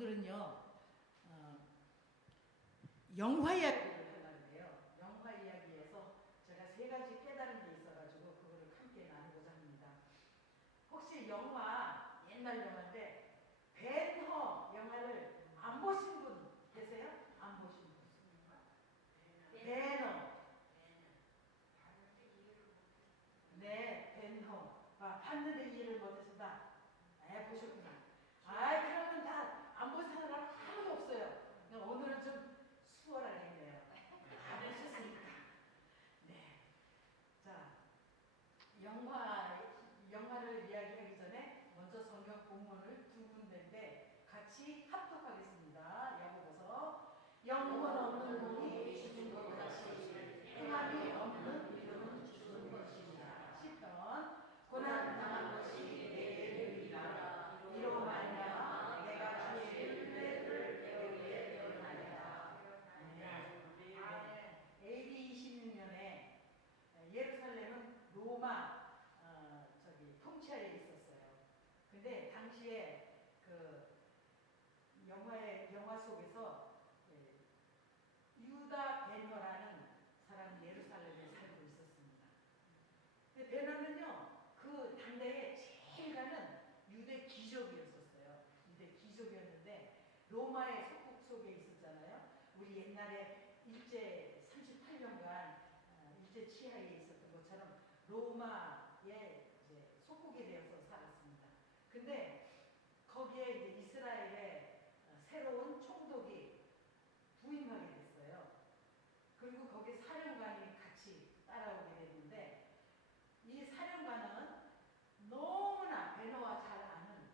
오늘은요 영화 이야기를 하려고 해요. 영화 이야기에서 제가 세 가지 깨달은 게 있어가지고 그거를 함께 나누고자 합니다. 혹시 영화, 옛날 영화인데 벤허 영화를 안 보신 분 계세요? 안 보신 분? 벤허. 네, 벤허. 봤는데 이해를 못했습니다. 네, 보셨구나. 그러면 다 안 본 사람 아무도 없어요. 오늘은 좀 수월하겠네요. 다 보셨으니까. 네. 자, 영화를 이야기하기 전에 먼저 성경 본문을 두 군데인데 같이 합독하겠습니다. 여보고서 영혼 없는 몸이 죽은 것 같이 행함이 없는 믿음은 죽은 것입니다. 시편 고난 당한 것이 내게 되리라. 이로 말미암아 내가 주의 율례를 배우게 되었나이다. AD 26년에 예루살렘은 로마 통치하에 있었어요. 근데 당시에 그 영화 속에서 유다 베너라는 사람이 예루살렘에 살고 있었습니다. 근데 베너는요, 그 당대에 제일 가는 유대 귀족이었었어요. 유대 귀족이었는데 로마의 속국 속에 있었잖아요. 우리 옛날에 일제 38년간 일제 치하에 있었던 것처럼 로마의 이제 속국이 되어서 살았습니다. 근데 거기에 이제 이스라엘의 새로운 총독이 부임하게 됐어요. 그리고 거기 사령관이 같이 따라오게 됐는데 이 사령관은 너무나 베너와 잘 아는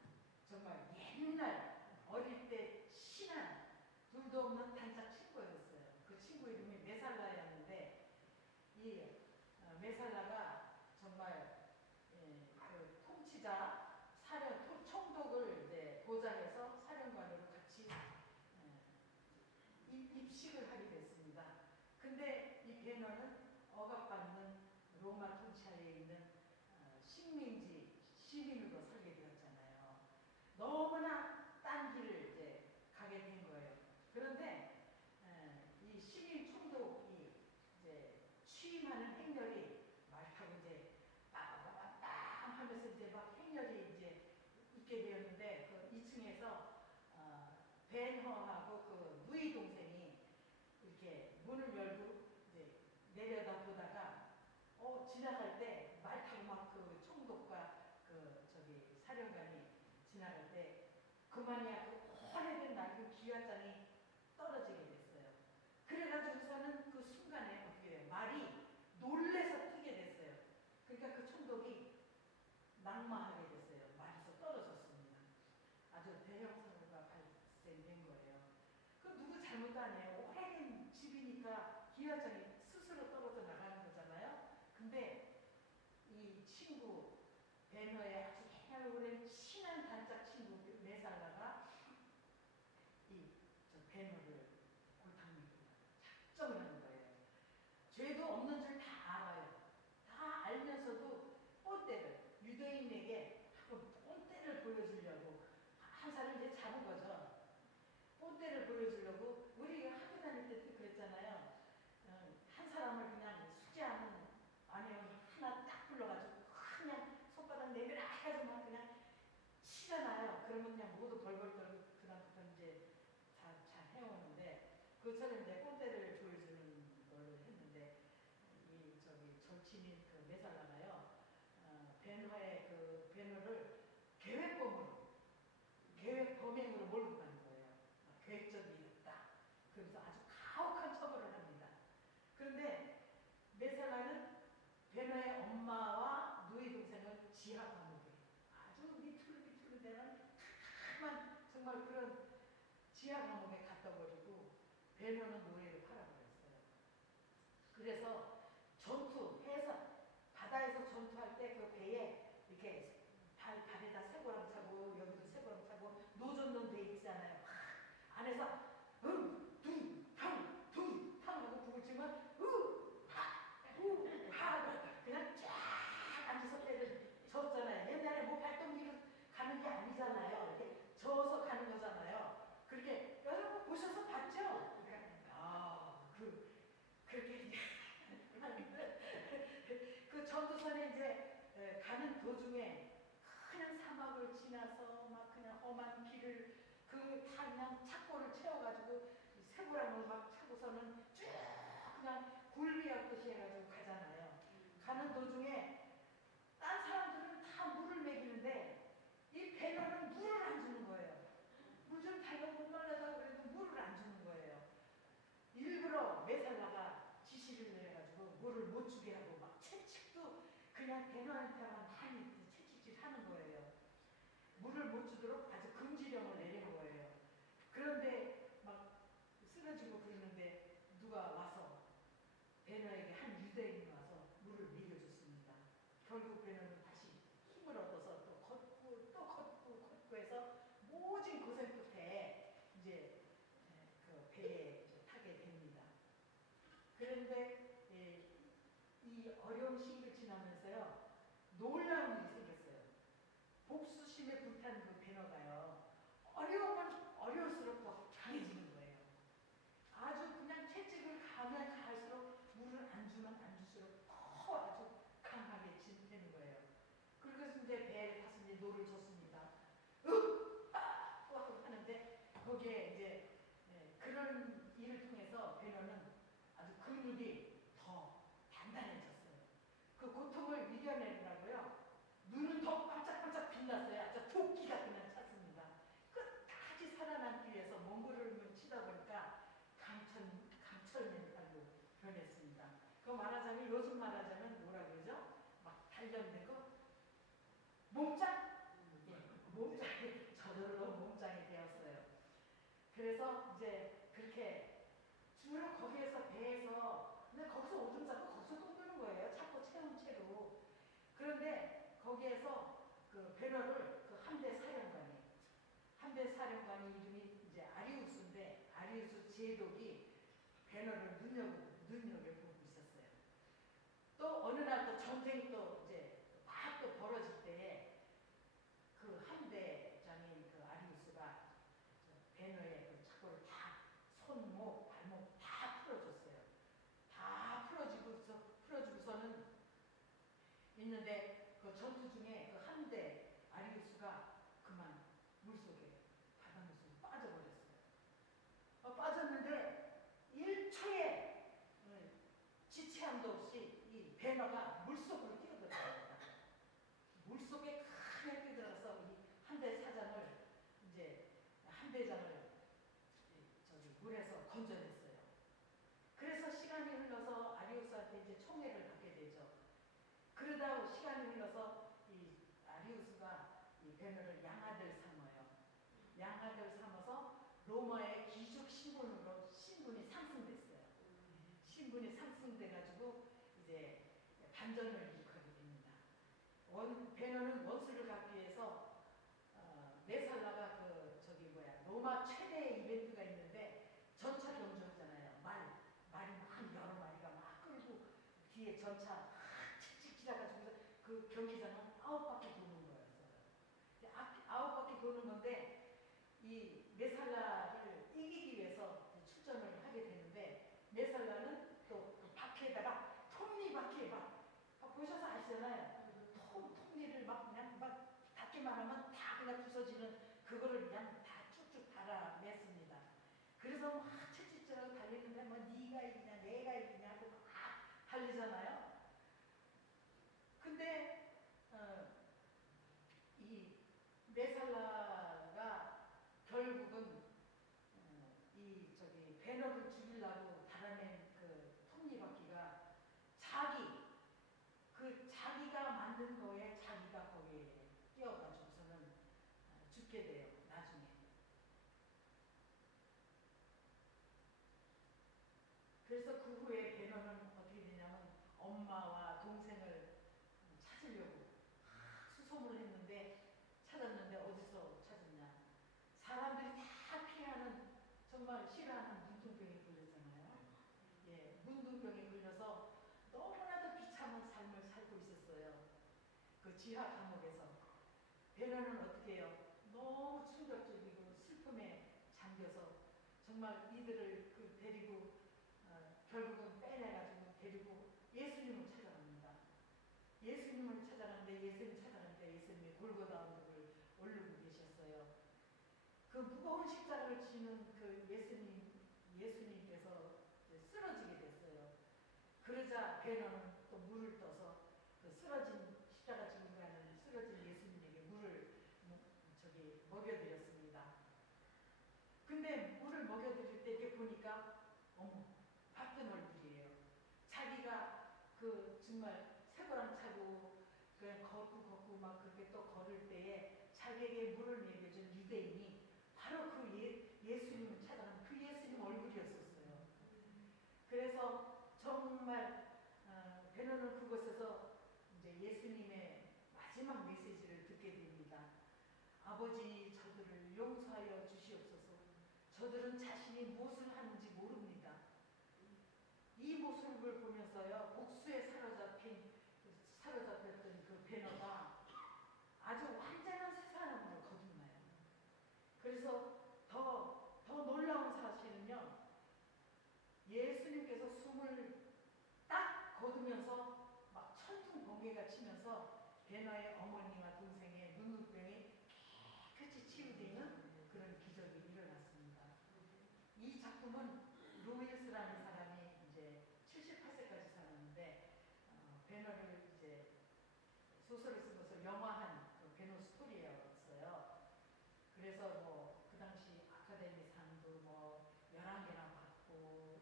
정말 옛날 어릴 때 친한 둘도 없는 단짝 친구였어요. 그 친구 이름이 메살라였는데 이 메살라가 정말 그 통치자 총독을 이제 보좌해서 사령관으로 같이 입식을 하게 됐습니다. 근데 이 베너는 억압받는 로마 통치하에 있는 식민지 시민으로 살게 되었잖아요. 너무나 딴 길을 이제 가게 된 거예요. 그런데 이 시민 총독이 이제 취임하는 행렬이 말 타고 이제 빠바바밤 하면서 이제 막 행렬이 이제 있게 되었는데 그 2층에서 벤허하고 그 누이 동생이 이렇게 문을 열고 이제 내려다 보다가 지나갈 때 말 타고 막 그 총독과 그 사령관이 지나갈 때 그만이야 그 오래된 낡은 기와장이 떨어지게 됐어요. 그래가지고서는 그 순간에 어떻게 돼요? 말이 놀래서 뛰게 됐어요. 그러니까 그 총독이 낙마하게 됐어요. 말에서 떨어졌습니다. 아주 대형 사고가 발생된 거예요. 그 누구 잘못도 아니에요. 오래된 집이니까 기와장이 스스로 떨어져 나가는 거잖아요. 근데 이 친구 베너의 아주 오랜 친한 단짝 친구 메살라가 베너를 골탕먹이고 작정을 하는 거예요. 죄도 없는 줄 다 알아요. 다 알면서도 유대인에게 꼰대를 보여주려고 한 사람을 이제 잡은 거죠. 꼰대를 보여주려고 우리 학교 다닐 때도 그랬잖아요. 한 사람을 그냥 숙제하는 아니면 하나 딱 불러가지고 그냥 손바닥 내밀어 해가지고 막 그냥 치잖아요. 그러면 그냥 모두 벌벌 떨고 그다음부터 이제 잘 해오는데 그처럼 이제 꼰대를 보여주는 걸 했는데 이 절친인 그 메살라가요 베너의 그 베너를 계획 범행으로 몰고 가는 거예요. 계획적이었다. 그래서 아주 가혹한 처벌을 합니다. 그런데 메살라는 베너의 엄마와 누이 동생을 지하 감옥에 아주 밑으로 되는 큼한 정말 그런 지하 감옥에 갖다 버리고 베너는 노예로 팔아버렸어요. 그래서 바다에서 전투할 때 그 배에 이렇게 발에다 쇠고랑 차고 여기도 쇠고랑 차고 노젓는 배 있잖아요. 안에서 둥 하고 북을 치면 그냥 쫙 앉아서 때를 졌잖아요. 옛날에 뭐 발동기로 가는 게 아니잖아요. 이렇게 저어서 가는 거잖아요. 가는 도중에 딴 사람들은 다 물을 먹이는데 이 배너는 물을 안 주는 거예요. 물 좀 달라고 목말라다고 그래도 물을 안 주는 거예요. 일부러 메살라가 지시를 내가지고 물을 못 주게 하고 막 채찍도 그냥 배너한테만 많이 채찍질 하는 거예요. 물을 못 주도록 아주 금지령을 내리는 거예요. 그런데 막 쓰러지고 그러는데 누가 와서 배너에게 한 유대인이 와서 물을 먹여줬습니다. 결국 배너는 다시 힘을 얻어서 또 걷고 또 걷고 해서 모진 고생 끝에 이제 그 배에 이제 타게 됩니다. 그런데 이 어려운 시기를 지나면서요 놀라운 일이 생겼어요. 복수심에 불탄 그 배너가요 어려우면 어려울수록 더 강해지는 거예요. 아주 그냥 채찍을 가면 갈수록 물을 안 주면 안 줄수록 더 아주 강하게 되는 거예요. 그래서 이제 배에 타서 이제 노를 줬습니다. 하고 하는데 거기에 이제 그런 일을 통해서 배너는 아주 근육이 더 단단해졌어요. 그 고통을 이겨내려고요. 눈은 더 반짝반짝 빛났어요. 아주 도끼가 그냥 찼습니다. 끝까지 살아남기 위해서 몽골을 치다 보니까 강철 멘탈로 변했습니다. 그 말하자면 요즘 말하자면 뭐라 그러죠? 막 단련되고 몸짱? 예, 몸짱이 저절로 몸짱이 되었어요. 그래서 이제 그렇게 주로 거기에서 배에서 근데 거기서 오줌 싸고 거기서 똥 누는 거예요. 자꾸 채운 채로. 그런데 거기에서 그 배너를 그 함대 사령관이 이름이 이제 아리우스인데 아리우스 제독이 배너를 눈여겨보고 있었어요. 또 어느 날 또 전쟁이 또 이제 막 또 벌어질 때에 그 함대장인 그 아리우스가 배너의 그 착고를 다 손목, 발목 다 풀어줬어요. 다 풀어주고서는 있는데 그 전투 중에 그 함대 아리우스가 그만 물속에 바닷물속에 빠져버렸어요. 빠졌는데 1초의 지체함도 없이 이 배너가 물속으로 뛰어들어갑니다. 물속에 크게 뛰어들어가서 이 함대 사장을 이제 함대장을 저기 물에서 건져냈어요. 그래서 시간이 흘러서 아리우스한테 이제 총애를 받게 되죠. 그러다 시간이 흘러서 이 아리우스가 이 배너를 양아들 삼아요. 양아들 삼아서 로마의 귀족 신분으로 신분이 상승됐어요. 신분이 상승돼가지고 이제 반전을 일으키게 됩니다. 배너는 원수를 갚기 위해서 메살라가 그 저기 로마 최대 이벤트가 있는데 전차 경주하잖아요. 말이 막 여러 마리가 막 끌고 뒤에 전차 막 칙칙 지나가지고 그 경기장은 9바퀴 도는 거였어요. 9바퀴 도는 건데 이 메살라를 이기기 위해서 출전을 하게 되는데 메살라는 또그 바퀴에다가 톱니바퀴에 막 보셔서 아시잖아요. 톱니를 막 그냥 막 닿기만 하면 다 그냥 부서지는 그거를 그냥 다 쭉쭉 달아냈습니다. 그래서 막 채찍질하고 달리는데 뭐 네가 이기냐 내가 이기냐 하고 막 달리잖아요. 근데 이 메살라가 결국은 이 저기 배너를 죽이려고 달아낸 그 톱니바퀴가 자기가 만든 거에 자기가 거기에 뛰어가지고서는 죽게 돼요. 나중에. 그래서 그 후에 배너는 어떻게 되냐면 엄마와 동생을 찾으려고 수소문을 했는데 찾았는데 어디서 찾았냐. 사람들이 다 피하는 정말 싫어하는 문둥병에 걸렸잖아요. 예, 문둥병에 걸려서 너무나도 비참한 삶을 살고 있었어요. 그 지하 감옥에서. 배너는 어떻게 해요? 너무 충격적이고 슬픔에 잠겨서 정말 이들을 데리고 결국은 빼내가지고 데리고 예수님을 찾아갑니다. 예수님을 찾아가는데 예수님이 골고다 언덕을 오르고 계셨어요. 그 무거운 십자가를 지는 그 예수님께서 쓰러지게 됐어요. 그러자 배너는 또 물을 떠서 자기에게 물을 먹여준 유대인이 바로 그 예수님을 찾아가는 그 예수님 얼굴이었었어요. 그래서 정말 베노는 그곳에서 이제 예수님의 마지막 메시지를 듣게 됩니다. 아버지, 저들을 용서하여 주시옵소서. 저들은 자신이 무엇을 하는지 모릅니다. 이 모습을 보면서요, 복수에 사로잡혔던 그 베너가 아주 완전한 새 사람으로 거듭나요. 그래서 더 놀라운 사실은요, 예수님께서 숨을 딱 거두면서 막 천둥 번개가 치면서 베너의 어머니와 동생의 눈물병이 깨끗이 치유되는 그런 기적이 일어났습니다. 이 작품은 루이스라는 사람이 이제 78세까지 살았는데 베너를 이제 소설을 쓴 것을 영화한 그 베너 스토리였어요. 그래서 뭐 그 당시 아카데미 상도 뭐 11개나 받고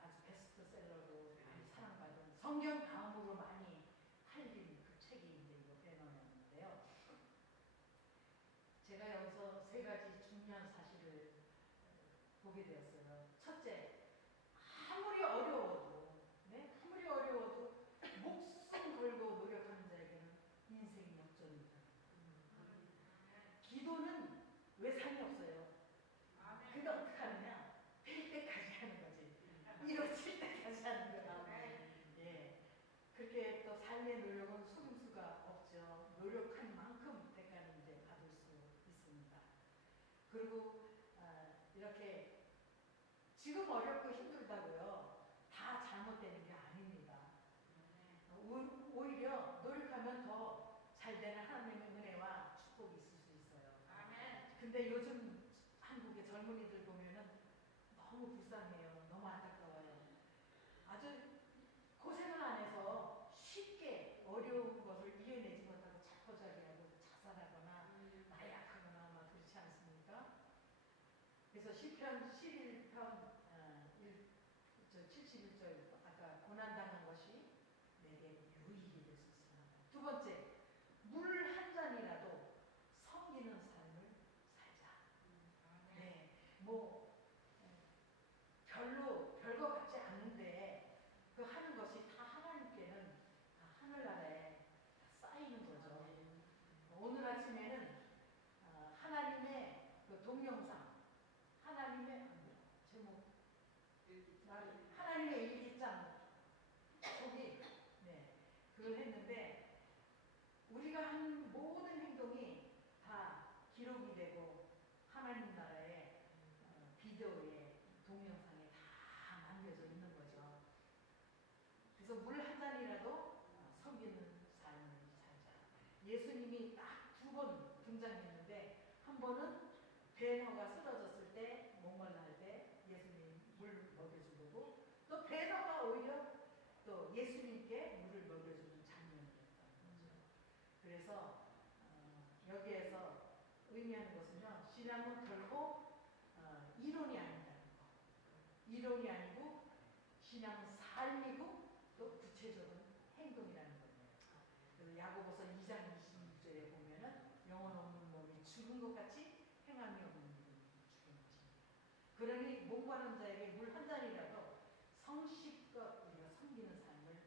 아주 베스트셀러로 많이 사랑받은 성경 다음으로 많이 팔린 그 책이 이제 이거 베너였는데요. 제가 여기서 세 가지 중요한 사실을 보게 되었어요. 첫째, 아무리 어려워도, 네? 아무리 어려워도 목숨 걸고 노력하는 자에게는 인생이 역전입니다. 기도는 외상이 없어요. 그러니까 어떻게 하느냐? 될 때까지 하는 거지. 이루어질 때까지 하는 거예요. 예. 그렇게 또 삶의 노력은 속임수가 없죠. 노력한 만큼 대가는 이제 받을 수 있습니다. 그리고 이렇게 지금 어렵고 힘들다고요. 다 잘못되는 게 아닙니다. 오히려 노력하면 더 잘 되는 하나님의 은혜와 축복이 있을 수 있어요. 근데 요즘 한국의 젊은이들 보면은 너무 불쌍해요. 너무 안타까워요. 아주 고생을 안 해서 쉽게 어려운 것을 이겨내지 못하고 자포자기하고 자살하거나 마약하거나 막 그렇지 않습니까? 그래서 시편 11편 71절 아까 고난당한 것이 내게 유익이 됐었으나. 두 번째, 물 한 잔이라도 섬기는 삶을 살자. 네, 뭐 별거 같지 않은데 그 하는 것이 다 하나님께는 다 하늘나라에 쌓이는 거죠. 오늘 아침에는 하나님의 그 동영상, 하나님의 제목, 하나님의 일기장 거기 그걸 했는데 우리가 한 모든 행동이 다 기록이 되고 하나님 나라의 비디오에 동영상에 다 남겨져 있는 거죠. 그래서 물 한 잔이라도 섬기는 삶을 살자. 예수님이 딱 두 번 등장했는데 한 번은 베너가 쓰러졌을 때 목말라 할 때 예수님 물 먹여준 거고 또 베너가 오히려 또 예수님께 물을 먹여주는 장면이었던 거죠. 그래서 여기에서 의미하는 것은요, 신앙은 결국 이론이 아니다는 거. 이론이 아니고 신앙은 삶이고 또 구체적인 행동이라는 거예요. 그래서 야고보서 2장 26절에 보면은 영혼 없는 몸이 죽은 것 같이 행함이 없는 몸이 죽은 것입니다. 그러니 목마른 자에게 물 한 잔이라도 성실껏 우리가 섬기는 삶을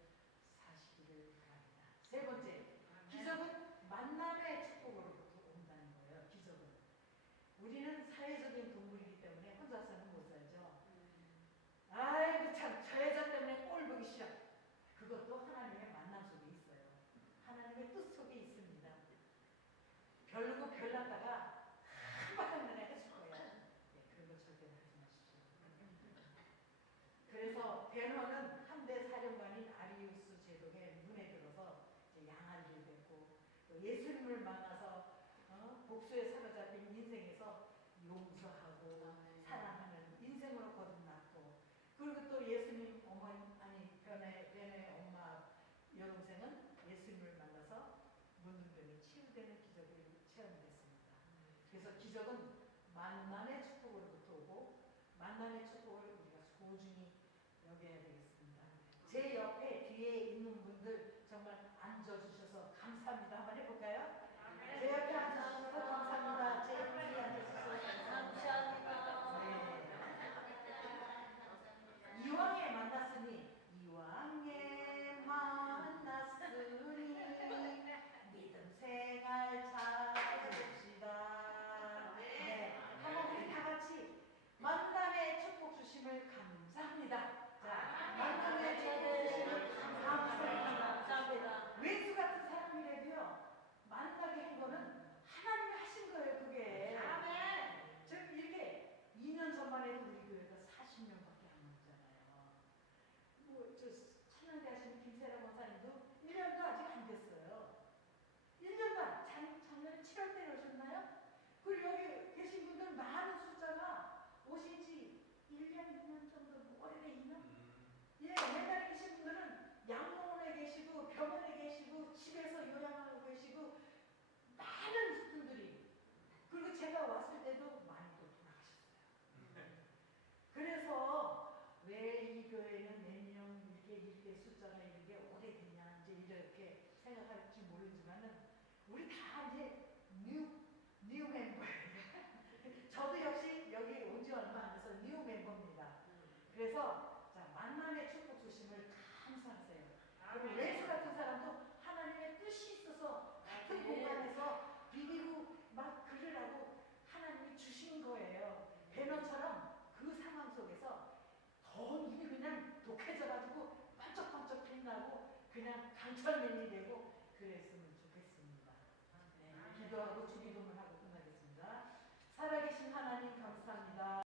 사시기를 바랍니다. 세 번째, 기적은 만남의 축복으로부터 온다는 거예요. 기적은. 우리는 사회적인 동물이기 때문에 혼자서는 못 살죠. 아이고 참 저 여자 때문에 꼴 보기 싫어. 그것도 하나님의 만남 속에 있어요. 하나님의 뜻 속에 있습니다. 별거 별났다가 한바탕 내가 해줄 거야. 그런 거 절대 하지 마십시오. 그래서 베너는 함대 사령관인 아리우스 제독의 눈에 들어서 이제 양아리를 뵙고 또 예수님을 만나서 복수에 사로잡힌 인생에서 용서하고 사랑하는 인생으로 거듭났고 그리고 또 예수님 베너의 엄마 여동생은 예수님을 만나서 문둥병이 치유되는 기적을 체험했습니다. 그래서 기적은 만남의 축복으로부터 오고 만남의 축복을 우리가 소중히 여겨야 되겠습니다. 제 옆에 뒤에 있는 분들 정말 앉아주셔서 감사합니다. 한번 해볼까요? 제 옆에 앉아주셔서 교회는 몇 명 이렇게 숫자가 이렇게 오래됐냐 이제 이렇게 생각할지 모르지만은 우리 다 이제 뉴 멤버예요. 저도 역시 여기 온 지 얼마 안 돼서 뉴 멤버입니다. 그래서 자, 만남의 축복 주심을 감사하세요. 그리고 웨스 같은 사람도 하나님의 뜻이 있어서 같은 공간에서 비비고 막 그러라고 하나님이 주신 거예요. 배너처럼 그 상황 속에서 더 눈이 그냥 독해져가지고 번쩍번쩍 빛나고 그냥 강철맨이 되고 그랬으면 좋겠습니다. 네, 기도하고 주기도문 하고 끝나겠습니다. 살아계신